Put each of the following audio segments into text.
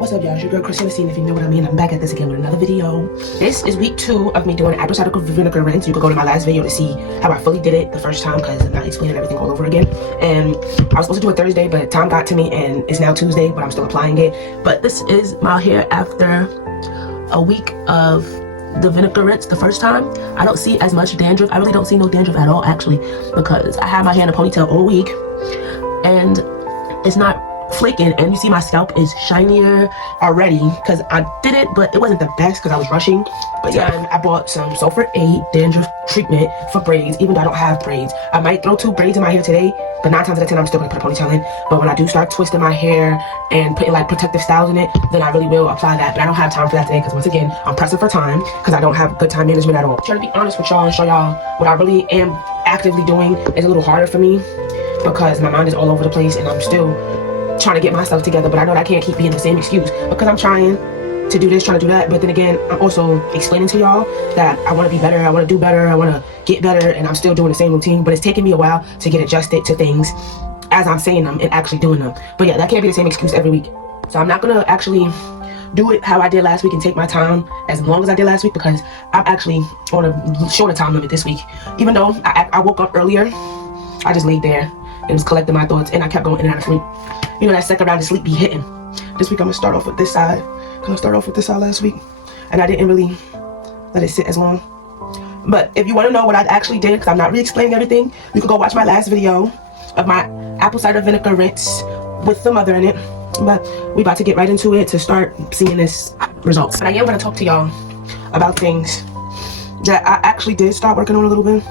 What's up, y'all? It's your girl Christina Scene, if you know what I mean. I'm back at this again with another video. This is week 2 of me doing apple cider vinegar rinse. You can go to my last video to see how I fully did it the first time, because I'm not explaining everything all over again. And I was supposed to do it Thursday, but time got to me and it's now Tuesday, but I'm still applying it. But this is my hair after a week of the vinegar rinse the first time. I don't see as much dandruff. I really don't see no dandruff at all, actually, because I had my hair in a ponytail all week and it's not flaking, and you see my scalp is shinier already because I did it, but it wasn't the best because I was rushing. But yeah, I bought some sulfur 8 dandruff treatment for braids, even though I don't have braids. I might throw 2 braids in my hair today, but 9 times out of 10 I'm still gonna put a ponytail in. But when I do start twisting my hair and putting like protective styles in it, then I really will apply that. But I don't have time for that today because once again I'm pressing for time because I don't have good time management at all. I'm trying to be honest with y'all and show y'all what I really am actively doing is a little harder for me because my mind is all over the place and I'm still trying to get myself together. But I know that I can't keep being the same excuse because I'm trying to do this, trying to do that. But then again, I'm also explaining to y'all that I want to be better, I want to do better, I want to get better, and I'm still doing the same routine, but it's taking me a while to get adjusted to things as I'm saying them and actually doing them. But yeah, that can't be the same excuse every week. So I'm not gonna actually do it how I did last week and take my time as long as I did last week, because I'm actually on a shorter time limit this week. Even though I woke up earlier, I just laid there and was collecting my thoughts, and I kept going in and out of sleep. You know, that second round of sleep be hitting. This week I'm gonna start off with this side. I started off with this side last week, and I didn't really let it sit as long. But if you want to know what I actually did, because I'm not really explaining everything, you can go watch my last video of my apple cider vinegar rinse with the mother in it. But we about to get right into it to start seeing this results. But I am gonna talk to y'all about things that I actually did start working on a little bit.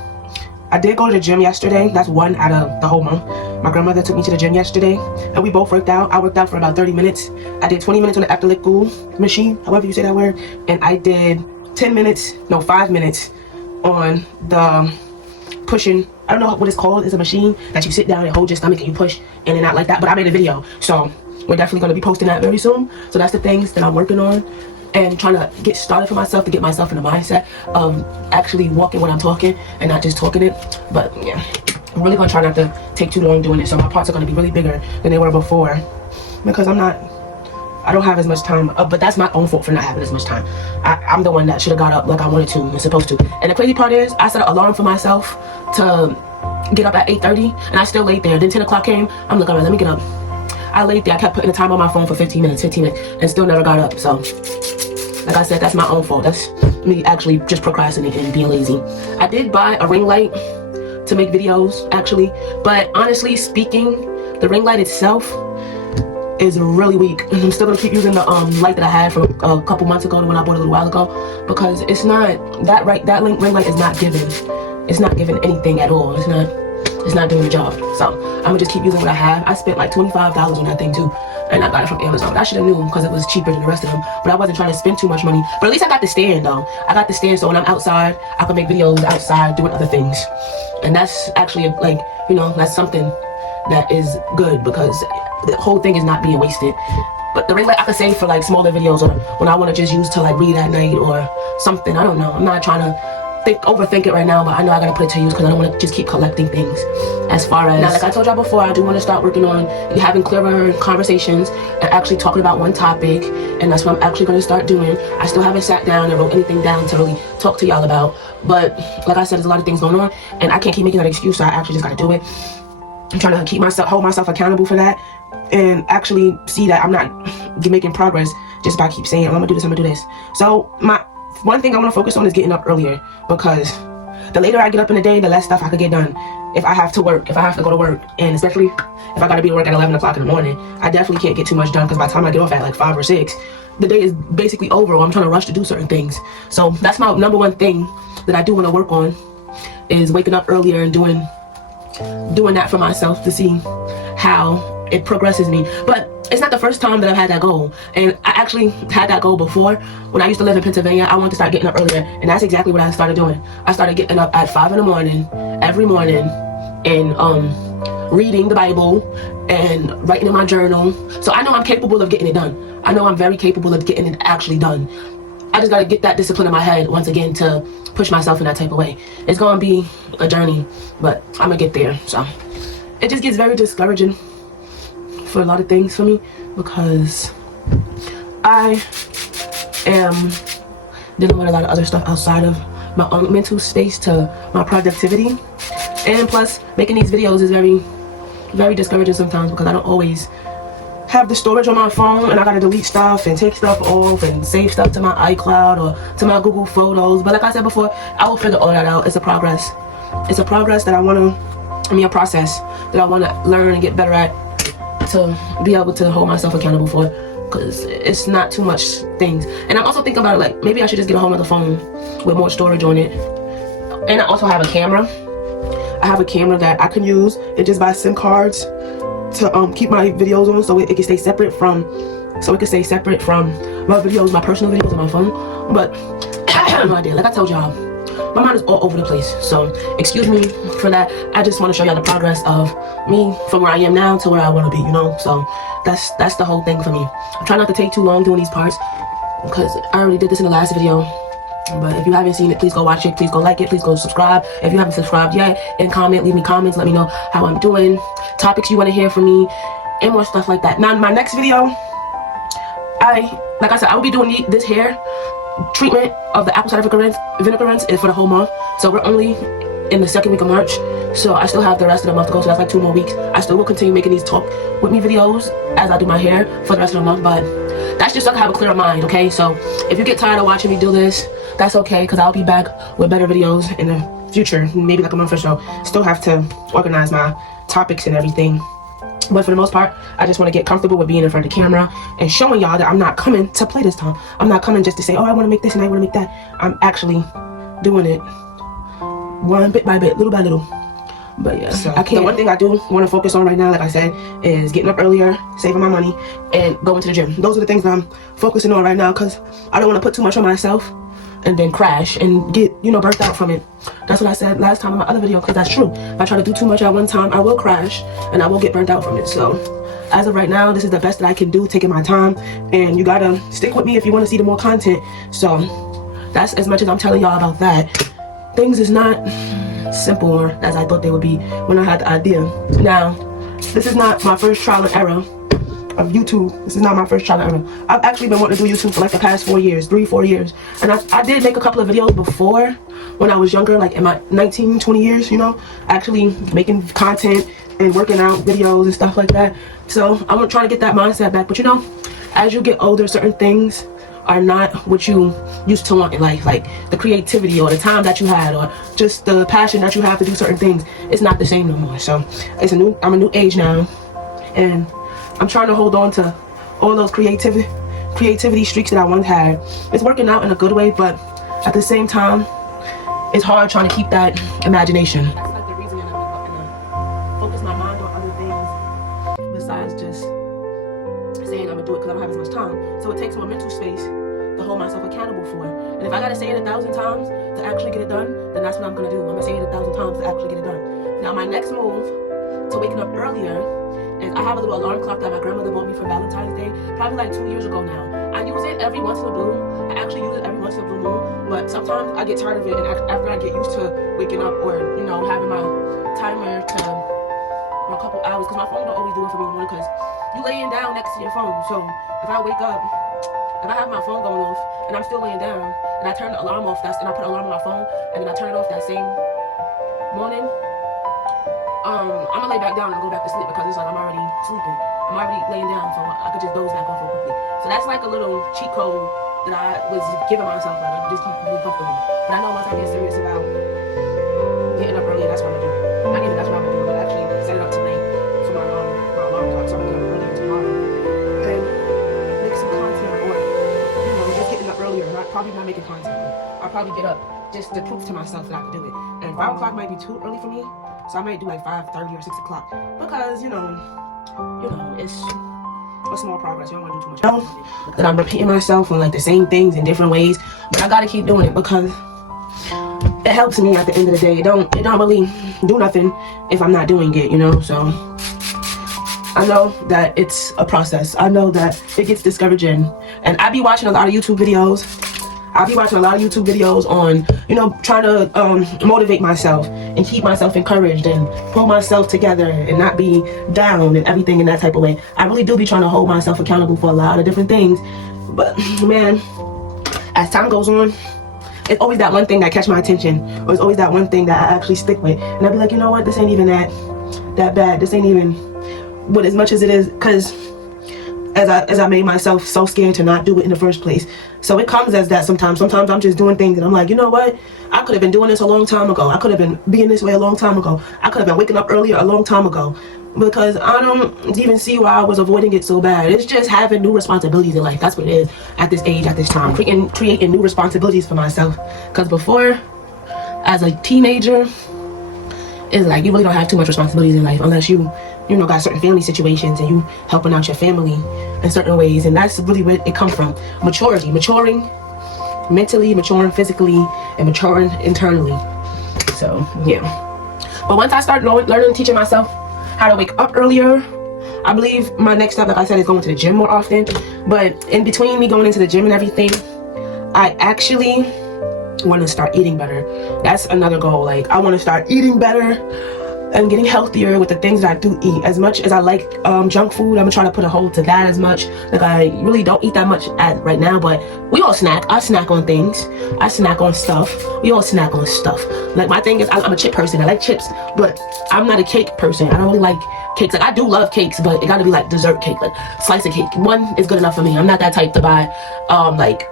I did go to the gym yesterday. That's one out of the whole month. My grandmother took me to the gym yesterday and we both worked out. I worked out for about 30 minutes. I did 20 minutes on the ectolytical machine, however you say that word. And I did 5 minutes on the pushing. I don't know what it's called. It's a machine that you sit down and hold your stomach and you push in and out like that. But I made a video, so we're definitely going to be posting that very soon. So that's the things that I'm working on and trying to get started for myself, to get myself in the mindset of actually walking when I'm talking and not just talking it. But yeah, I'm really gonna try not to take too long doing it, so my parts are gonna be really bigger than they were before because I don't have as much time. But that's my own fault for not having as much time. I'm the one that should have got up like I wanted to and supposed to. And the crazy part is I set an alarm for myself to get up at 8:30 and I still laid there. Then 10 o'clock came, I'm like, all right, let me get up. I laid there, I kept putting the time on my phone for 15 minutes, and still never got up. So like I said, that's my own fault. That's me actually just procrastinating and being lazy. I did buy a ring light to make videos, actually. But honestly speaking, the ring light itself is really weak. And I'm still going to keep using the light that I had from a couple months ago, the one I bought a little while ago. Because it's not, that ring light is not giving. It's not giving anything at all. It's not doing the job. So I'm going to just keep using what I have. I spent like $25 on that thing too. And I got it from Amazon. I should have known because it was cheaper than the rest of them. But I wasn't trying to spend too much money. But at least I got the stand though. I got the stand so when I'm outside, I can make videos outside doing other things. And that's actually like, you know, that's something that is good because the whole thing is not being wasted. But the ring light I could save for like smaller videos or when I want to just use to like read at night or something. I don't know. I'm not trying to overthink it right now, but I know I gotta put it to use because I don't want to just keep collecting things. As far as now, like I told y'all before, I do want to start working on having clearer conversations and actually talking about one topic, and that's what I'm actually going to start doing. I still haven't sat down and wrote anything down to really talk to y'all about, but like I said, there's a lot of things going on and I can't keep making that excuse, so I actually just gotta do it. I'm trying to hold myself accountable for that and actually see that I'm not making progress just by keep saying I'm gonna do this, I'm gonna do this. So one thing I want to focus on is getting up earlier, because the later I get up in the day, the less stuff I could get done. If I have to work, if I have to go to work, and especially if I got to be to work at 11 o'clock in the morning, I definitely can't get too much done because by the time I get off at like 5 or 6, the day is basically over or I'm trying to rush to do certain things. So that's my number one thing that I do want to work on, is waking up earlier and doing that for myself to see how it progresses me. But it's not the first time that I've had that goal, and I actually had that goal before. When I used to live in Pennsylvania, I wanted to start getting up earlier, and that's exactly what I started doing. I started getting up at 5 in the morning every morning and reading the Bible and writing in my journal. So I know I'm capable of getting it done. I know I'm very capable of getting it actually done. I just got to get that discipline in my head once again to push myself in that type of way. It's going to be a journey, but I'm going to get there. So it just gets very discouraging for a lot of things for me, because I am dealing with a lot of other stuff outside of my own mental space to my productivity. And plus, making these videos is very, very discouraging sometimes because I don't always have the storage on my phone and I gotta delete stuff and take stuff off and save stuff to my iCloud or to my Google Photos. But like I said before, I will figure all that out. It's a progress. It's a progress that I wanna, a process that I wanna learn and get better at to be able to hold myself accountable for, because it's not too much things. And I'm also thinking about it, like maybe I should just get a whole other phone with more storage on it. And I also have a camera. I have a camera that I can use and just buy SIM cards to keep my videos on, so it can stay separate from my videos, my personal videos on my phone. But I have no idea. Like I told y'all, my mind is all over the place. So excuse me for that. I just want to show y'all the progress of me from where I am now to where I want to be, you know. So that's the whole thing for me. I'm trying not to take too long doing these parts because I already did this in the last video. But if you haven't seen it, please go watch it, please go like it, please go subscribe if you haven't subscribed yet, and comment, leave me comments, let me know how I'm doing, topics you want to hear from me, and more stuff like that. Now in my next video, like I said, I will be doing this hair treatment of the apple cider vinegar rinse for the whole month. So we're only in the second week of March, so I still have the rest of the month to go, so that's like 2 more weeks. I still will continue making these talk with me videos as I do my hair for the rest of the month, but that's just so I can have a clearer mind, okay? So if you get tired of watching me do this, that's okay, because I'll be back with better videos in the future, maybe like a month or so. Still have to organize my topics and everything. But for the most part, I just want to get comfortable with being in front of the camera and showing y'all that I'm not coming to play this time. I'm not coming just to say, oh, I want to make this and I want to make that. I'm actually doing it one bit by bit, little by little. But yeah, so I can't. The one thing I do want to focus on right now, like I said, is getting up earlier, saving my money, and going to the gym. Those are the things that I'm focusing on right now, because I don't want to put too much on myself and then crash and get, you know, burnt out from it. That's what I said last time in my other video, because that's true. If I try to do too much at one time, I will crash and I will get burnt out from it. So as of right now, this is the best that I can do, taking my time. And you gotta stick with me if you want to see the more content. So that's as much as I'm telling y'all about that. Things is not simple as I thought they would be when I had the idea. Now, this is not my first trial and error of YouTube. This is not my first trial and error. I've actually been wanting to do YouTube for like the past 4 years, 3-4 years. And I did make a couple of videos before when I was younger, like in my 19, 20 years, you know, actually making content and working out videos and stuff like that. So I'm trying to get that mindset back. But you know, as you get older, certain things are not what you used to want in life, like the creativity or the time that you had or just the passion that you have to do certain things. It's not the same no more. So I'm a new age now, and I'm trying to hold on to all those creativity streaks that I once had. It's working out in a good way, but at the same time, it's hard trying to keep that imagination. That's like the reason that I'm focus my mind on other things besides just saying I'm gonna do it because I don't have as much time. So it takes more mental space to hold myself accountable for it. And if I gotta say it 1,000 times to actually get it done, then that's what I'm gonna do. I'm gonna say it 1,000 times to actually get it done. Now my next move to waking up earlier is I have a little alarm clock that my grandmother bought me for Valentine's Day, probably like 2 years ago now. I use it every once in a blue. I actually use it every once in a blue moon, but sometimes I get tired of it, and after I get used to waking up or, you know, having my timer to a couple hours, because my phone don't always do it for me in the morning, because you laying down next to your phone. So if I wake up, if I have my phone going off and I'm still laying down and I turn the alarm off, and I put an alarm on my phone and then I turn it off that same morning, I'm gonna lay back down and go back to sleep, because it's like I'm already sleeping. I'm already laying down, so I could just doze back off real quickly. So that's like a little cheat code that I was giving myself, like I just keep being comfortable. But I know once I get serious about getting up early, that's what I'm gonna do. Not even that's what I'm gonna do, but actually set it up tonight for my alarm clock, so I'm gonna get up earlier tomorrow and make some content, or, you know, just getting up earlier. Probably not making content, but I'll probably get up just to prove to myself that I can do it. And 5 o'clock might be too early for me, so I might do like 5:30 or 6 o'clock, because you know, it's a small progress. You don't want to do too much. I know that I'm repeating myself on like the same things in different ways, but I gotta keep doing it because it helps me at the end of the day. It don't really do nothing if I'm not doing it, you know. So I know that it's a process. I know that it gets discouraging, and I be watching a lot of YouTube videos. On, you know, trying to motivate myself and keep myself encouraged and pull myself together and not be down and everything in that type of way. I really do be trying to hold myself accountable for a lot of different things, But man, as time goes on, it's always that one thing that catch my attention, or it's always that one thing that I actually stick with, and I'll be like, you know what, this ain't even that bad. This ain't even, but as much as it is, because as I made myself so scared to not do it in the first place. So it comes as that sometimes. Sometimes I'm just doing things and I'm like, you know what? I could have been doing this a long time ago. I could have been being this way a long time ago. I could have been waking up earlier a long time ago. Because I don't even see why I was avoiding it so bad. It's just having new responsibilities in life. That's what it is at this age, at this time. Creating new responsibilities for myself. Because before, as a teenager, it's like you really don't have too much responsibilities in life unless you know, got certain family situations and you helping out your family in certain ways. And that's really where it comes from. Maturity. Maturing mentally, maturing physically, and maturing internally. So, yeah. But once I start learning, teaching myself how to wake up earlier, I believe my next step, like I said, is going to the gym more often. But in between me going into the gym and everything, I actually want to start eating better. That's another goal. Like, I want to start eating better and getting healthier with the things that I do eat. As much as I like junk food, I'm gonna try to put a hold to that as much. Like, I really don't eat that much right now, but we all snack. I snack on things. I snack on stuff. We all snack on stuff. Like, my thing is, I'm a chip person. I like chips, but I'm not a cake person. I don't really like cakes. Like, I do love cakes, but it gotta be like dessert cake, like slice of cake. One is good enough for me. I'm not that type to buy like,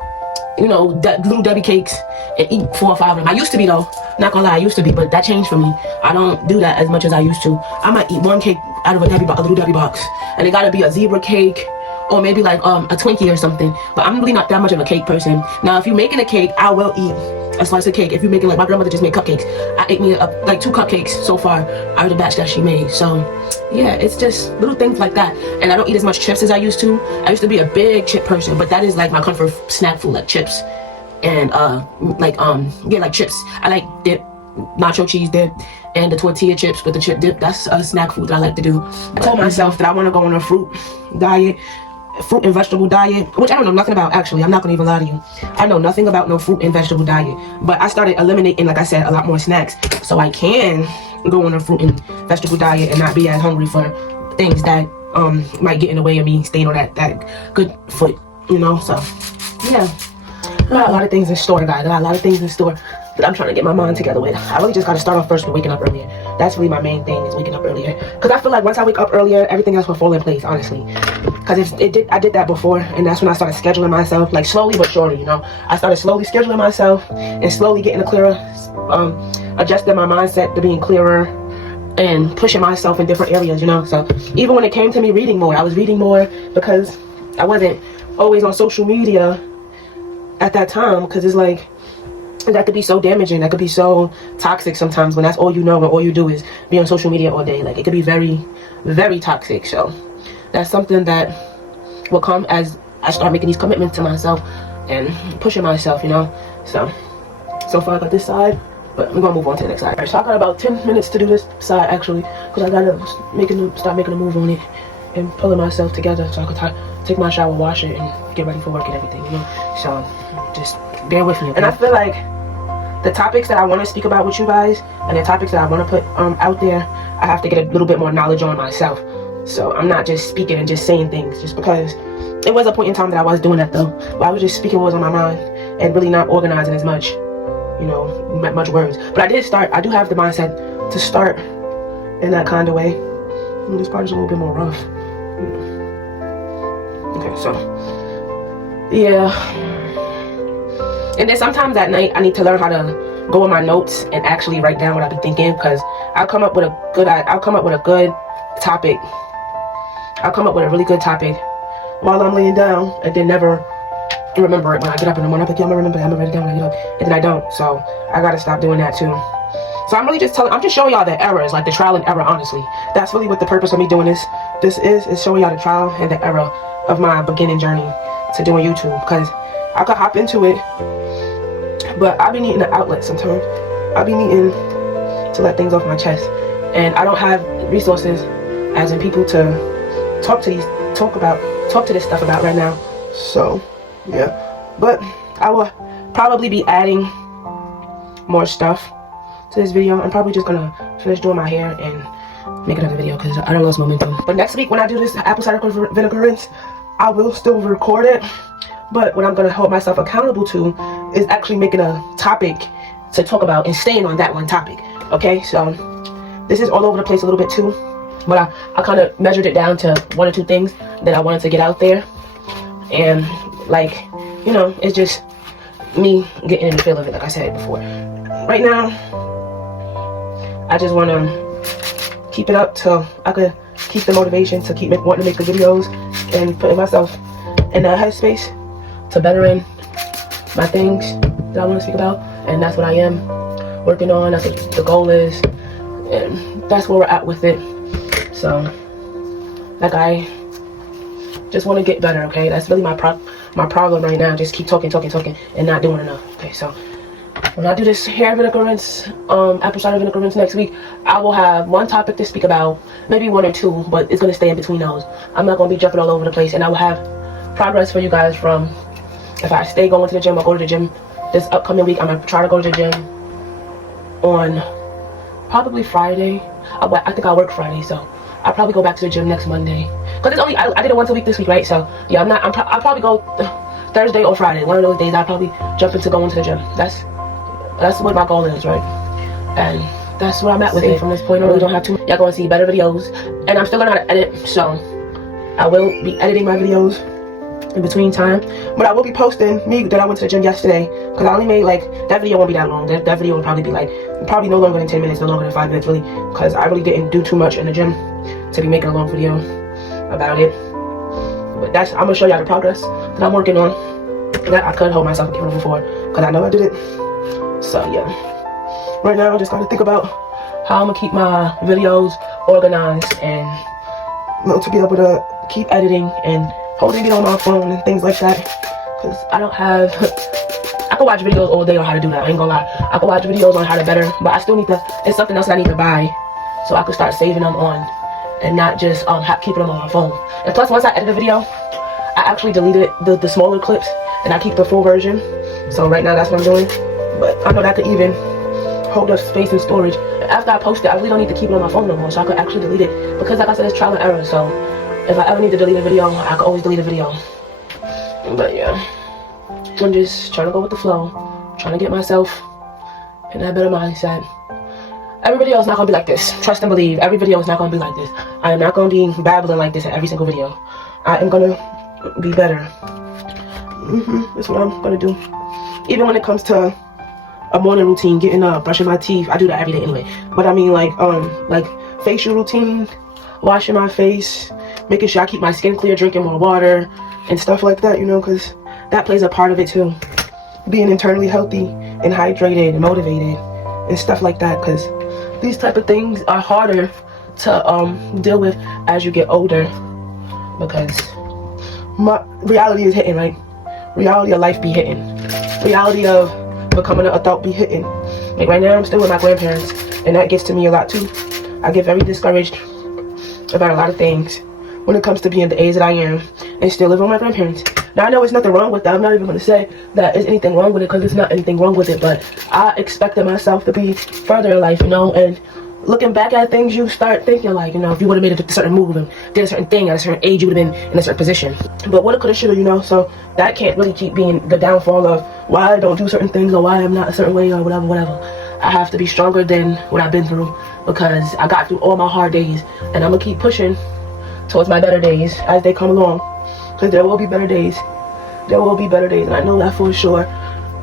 you know, little Debbie cakes and eat 4 or 5 of them. I used to be, though. Not gonna lie, I used to be, but that changed for me. I don't do that as much as I used to. I might eat one cake out of a little Debbie box, and it gotta be a zebra cake or maybe like a Twinkie or something. But I'm really not that much of a cake person. Now, if you're making a cake, I will eat a slice of cake. If you're making, like, my grandmother just made cupcakes. I ate me like 2 cupcakes so far out of the batch that she made. So yeah, it's just little things like that. And I don't eat as much chips as I used to. I used to be a big chip person, but that is like my comfort snack food, like chips. And like chips. I like dip, nacho cheese dip, and the tortilla chips with the chip dip. That's a snack food that I like to do. I told myself that I want to go on a fruit and vegetable diet, which I don't know nothing about, actually. I'm not gonna even lie to you. I know nothing about no fruit and vegetable diet, but I started eliminating, like I said, a lot more snacks, so I can go on a fruit and vegetable diet and not be as hungry for things that might get in the way of me staying on that good foot, you know. So yeah, I got a lot of things in store, guys. I got a lot of things in store that I'm trying to get my mind together with. I really just got to start off first with waking up earlier. That's really my main thing, is waking up earlier. Because I feel like once I wake up earlier, everything else will fall in place, honestly. Because I did that before, and that's when I started scheduling myself, like slowly but surely, you know. I started slowly scheduling myself and slowly getting a clearer, adjusting my mindset to being clearer and pushing myself in different areas, you know. So even when it came to me reading more, I was reading more because I wasn't always on social media at that time, because it's like, that could be so damaging, that could be so toxic sometimes when that's all you know and all you do is be on social media all day. Like, it could be very, very toxic. So that's something that will come as I start making these commitments to myself and pushing myself, you know. So far I got this side, but I'm gonna move on to the next side. Alright, so I got about 10 minutes to do this side, actually, because I gotta start making a move on it and pulling myself together so I could take my shower, wash it, and get ready for work and everything, you know. So just bear with me. And I feel like the topics that I want to speak about with you guys and the topics that I want to put out there, I have to get a little bit more knowledge on myself. So I'm not just speaking and just saying things just because. It was a point in time that I was doing that, though, but I was just speaking what was on my mind and really not organizing as much, you know, much words. But I do have the mindset to start in that kind of way. And this part is a little bit more rough. Okay, so yeah. And then sometimes at night, I need to learn how to go in my notes and actually write down what I be thinking, because I'll come up with a good topic. I'll come up with a really good topic while I'm laying down, and then never remember it when I get up in the morning. I'm like, yeah, I'm gonna remember it. I'm gonna write it down when I get up, and then I don't. So I gotta stop doing that too. So I'm just showing y'all the errors, like the trial and error. Honestly, that's really what the purpose of me doing this is showing y'all the trial and the error of my beginning journey to doing YouTube, because I could hop into it, but I be needing an outlet sometimes. I be needing to let things off my chest, and I don't have resources, as in people to talk to this stuff about right now. So yeah, but I will probably be adding more stuff to this video. I'm probably just gonna finish doing my hair and make another video because I don't lost momentum. But next week when I do this apple cider vinegar rinse, I will still record it, But what I'm going to hold myself accountable to is actually making a topic to talk about and staying on that one topic. Okay, so this is all over the place a little bit too, but I kind of measured it down to 1 or 2 things that I wanted to get out there. And like, you know, it's just me getting in the feel of it, like I said before. Right now, I just want to keep it up till I could keep the motivation to keep wanting to make the videos and putting myself in that headspace to bettering my things that I want to speak about. And that's what I am working on. That's what the goal is, and that's where we're at with it. So, like, I just want to get better. Okay, that's really my problem right now. Just keep talking and not doing enough. Okay, so when I do this hair vinegar rinse, apple cider vinegar rinse next week, I will have 1 topic to speak about, maybe 1 or 2, but it's going to stay in between those. I'm not going to be jumping all over the place, and I will have progress for you guys from if I stay going to the gym. I'll go to the gym this upcoming week. I'm going to try to go to the gym on probably Friday. I think I'll work Friday, so I'll probably go back to the gym next Monday. Because it's only, I did it once a week this week, right? So, yeah, I'll probably go Thursday or Friday. One of those days I'll probably jump into going to the gym. That's what my goal is, right? And that's where I'm at with it from this point on. I really don't have too much. Y'all gonna see better videos. And I'm still learning how to edit, so I will be editing my videos in between time. But I will be posting me that I went to the gym yesterday, because I only made, like, that video won't be that long. That video will probably be like, probably no longer than 10 minutes, no longer than 5 minutes really, because I really didn't do too much in the gym to be making a long video about it. But I'm gonna show y'all the progress that I'm working on, that I could hold myself accountable for, because I know I did it. So yeah, right now I just gotta think about how I'm gonna keep my videos organized and, you know, to be able to keep editing and holding it on my phone and things like that, because I don't have I can watch videos all day on how to do that. I ain't gonna lie, I can watch videos on how to better, but I still need to, it's something else that I need to buy so I can start saving them on and not just keeping them on my phone. And plus, once I edit a video, I actually deleted the smaller clips and I keep the full version. So right now that's what I'm doing. But I know that could even hold up space and storage. After I post it, I really don't need to keep it on my phone no more, so I could actually delete it. Because like I said, it's trial and error, so if I ever need to delete a video, I can always delete a video. But yeah, I'm just trying to go with the flow, trying to get myself in that better mindset. Every video is not going to be like this. Trust and believe, every video is not going to be like this. I am not going to be babbling like this in every single video. I am going to be better. That's what I'm going to do. Even when it comes to a morning routine, getting up, brushing my teeth, I do that every day anyway. But I mean, like facial routine, washing my face, making sure I keep my skin clear, drinking more water and stuff like that, you know, because that plays a part of it too. Being internally healthy and hydrated and motivated and stuff like that, because these type of things are harder to deal with as you get older, because reality is hitting, right? Reality of life be hitting. Reality of becoming an adult be hitting. Like right now I'm still with my grandparents, and that gets to me a lot too. I get very discouraged about a lot of things when it comes to being the age that I am and still live with my grandparents. Now I know there's nothing wrong with that. I'm not even going to say that there's anything wrong with it, because there's not anything wrong with it, but I expected myself to be further in life, you know, and looking back at things, you start thinking like, you know, if you would have made a certain move and did a certain thing at a certain age, you would have been in a certain position. But woulda, coulda, shoulda, you know, so that can't really keep being the downfall of why I don't do certain things or why I'm not a certain way or whatever. I have to be stronger than what I've been through, because I got through all my hard days, and I'm gonna keep pushing towards my better days as they come along, because there will be better days. There will be better days, and I know that for sure.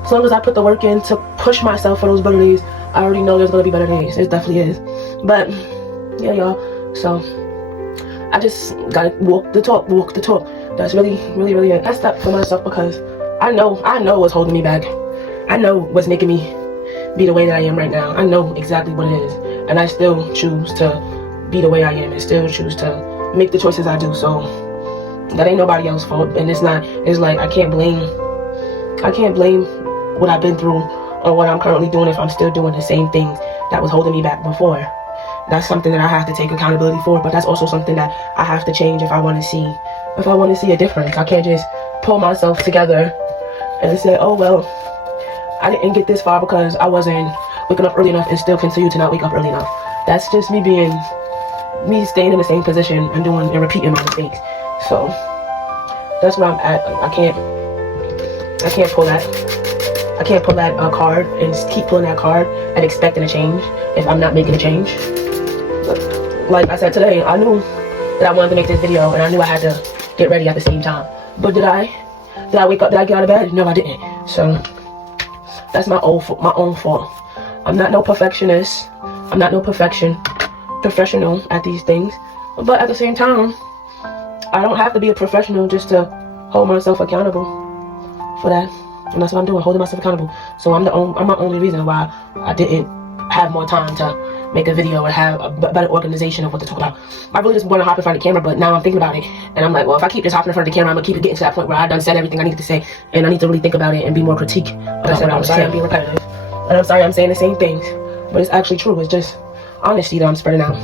As long as I put the work in to push myself for those better days, I already know there's gonna be better days. There definitely is. But yeah, y'all, so I just gotta walk the talk. That's really a step for myself, because I know what's holding me back. I know what's making me be the way that I am right now. I know exactly what it is, and I still choose to be the way I am and still choose to make the choices I do. So that ain't nobody else's fault, and it's like I can't blame what I've been through or what I'm currently doing if I'm still doing the same things that was holding me back before. That's something that I have to take accountability for, but that's also something that I have to change if I want to see a difference. I can't just pull myself together and say, oh well, I didn't get this far because I wasn't waking up early enough and still continue to not wake up early enough. That's just me staying in the same position and repeating my mistakes. So that's where I'm at. I can't I can't pull that. I can't pull that card and just keep pulling that card and expecting a change if I'm not making a change. Like I said today, I knew that I wanted to make this video, and I knew I had to get ready at the same time. But did I wake up? Did I get out of bed? No, I didn't. So that's my own fault. I'm not no perfectionist. I'm not no professional at these things. But at the same time, I don't have to be a professional just to hold myself accountable for that. And that's what I'm doing, holding myself accountable. So I'm my only reason why I didn't have more time to make a video or have a better organization of what to talk about. I really just want to hop in front of the camera, but now I'm thinking about it, and I'm like, well, if I keep just hopping in front of the camera, I'm gonna keep it getting to that point where I done said everything I needed to say, and I need to really think about it and be more critique about what I'm saying. I'm being repetitive, and I'm sorry I'm saying the same things, but it's actually true. It's just honesty that I'm spreading out.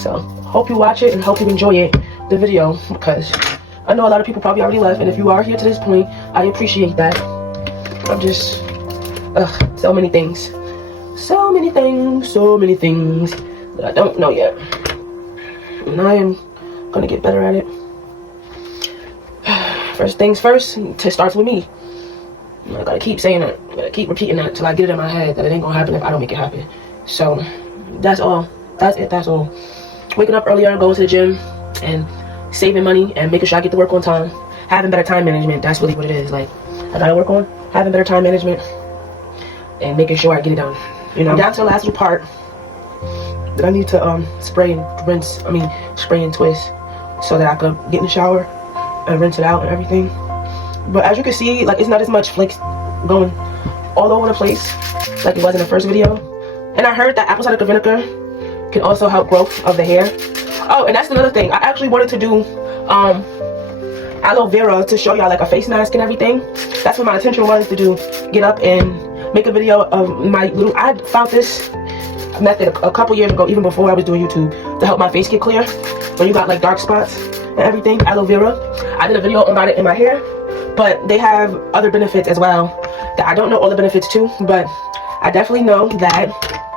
So hope you watch it and hope you enjoy it, the video, because I know a lot of people probably already left, and if you are here to this point, I appreciate that. I'm just, so many things that I don't know yet, and I am gonna get better at it. First things first, it starts with me. I gotta keep saying it, I gotta keep repeating that till I get it in my head that it ain't gonna happen if I don't make it happen. So that's all. That's all. Waking up earlier, going to the gym, and saving money and making sure I get to work on time. Having better time management, that's really what it is. Like, I gotta work on having better time management and making sure I get it done. You know, down to the last little part that I need to spray and twist so that I could get in the shower and rinse it out and everything. But as you can see, like, it's not as much flakes going all over the place like it was in the first video. And I heard that apple cider vinegar can also help growth of the hair. Oh, and that's another thing. I actually wanted to do aloe vera to show y'all like a face mask and everything. That's what my intention was to do. Get up and make a video of my little, I found this method a couple years ago, even before I was doing YouTube, to help my face get clear when you got like dark spots and everything. Aloe vera. I did a video about it in my hair, but they have other benefits as well that I don't know all the benefits too, but I definitely know that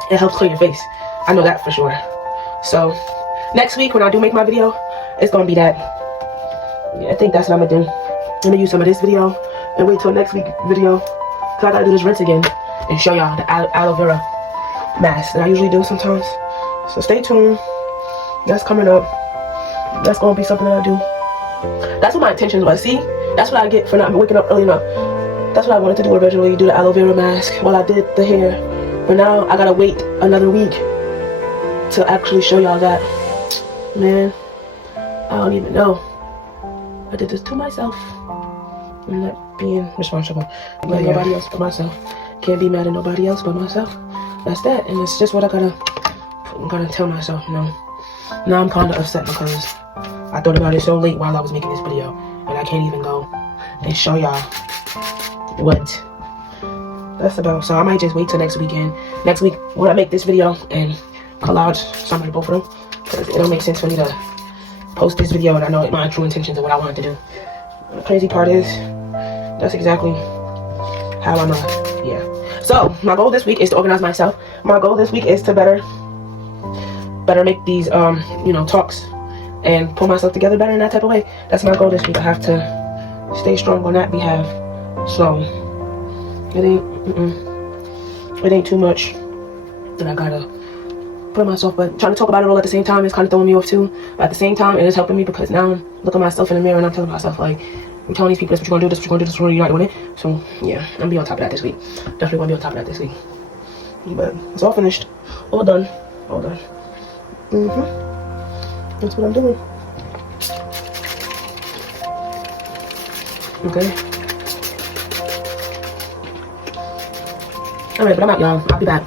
it helps clear your face. I know that for sure. So next week when I do make my video, it's gonna be that. Yeah, I think that's what I'm gonna do. I'm gonna use some of this video and wait till next week's video, cause I gotta do this rinse again and show y'all the aloe vera mask that I usually do sometimes. So stay tuned. That's coming up. That's gonna be something that I do. That's what my intention was. See, that's what I get for not waking up early enough. That's what I wanted to do originally, do the aloe vera mask while I did the hair. But now I gotta wait another week to actually show y'all that. Man, I don't even know. I did this to myself. I'm not being responsible. Like nobody else but myself. Can't be mad at nobody else but myself. That's that, and it's just what I'm gonna tell myself. You know. Now I'm kind of upset because I thought about it so late while I was making this video, and I can't even go and show y'all what that's about. So I might just wait till next weekend. Next week when I make this video and collage some of both of them, because it don't make sense for me to post this video and I know my true intentions of what I wanted to do. The crazy part is that's exactly how I'm yeah. So my goal this week is to organize myself. My goal this week is to better make these you know, talks and pull myself together better in that type of way. That's my goal this week. I have to stay strong on that behalf. So it ain't too much that I gotta put myself, but trying to talk about it all at the same time is kind of throwing me off too. But at the same time, it is helping me because now I'm looking myself in the mirror and I'm telling myself, like, I'm telling these people, this is what you're gonna do, this is what you're gonna do, this is what you're not doing it. So yeah, I'm gonna be on top of that this week. Definitely gonna be on top of that this week. But it's all finished, all done, all done. That's what I'm doing. Okay. Alright, but I'm out, y'all. I'll be back.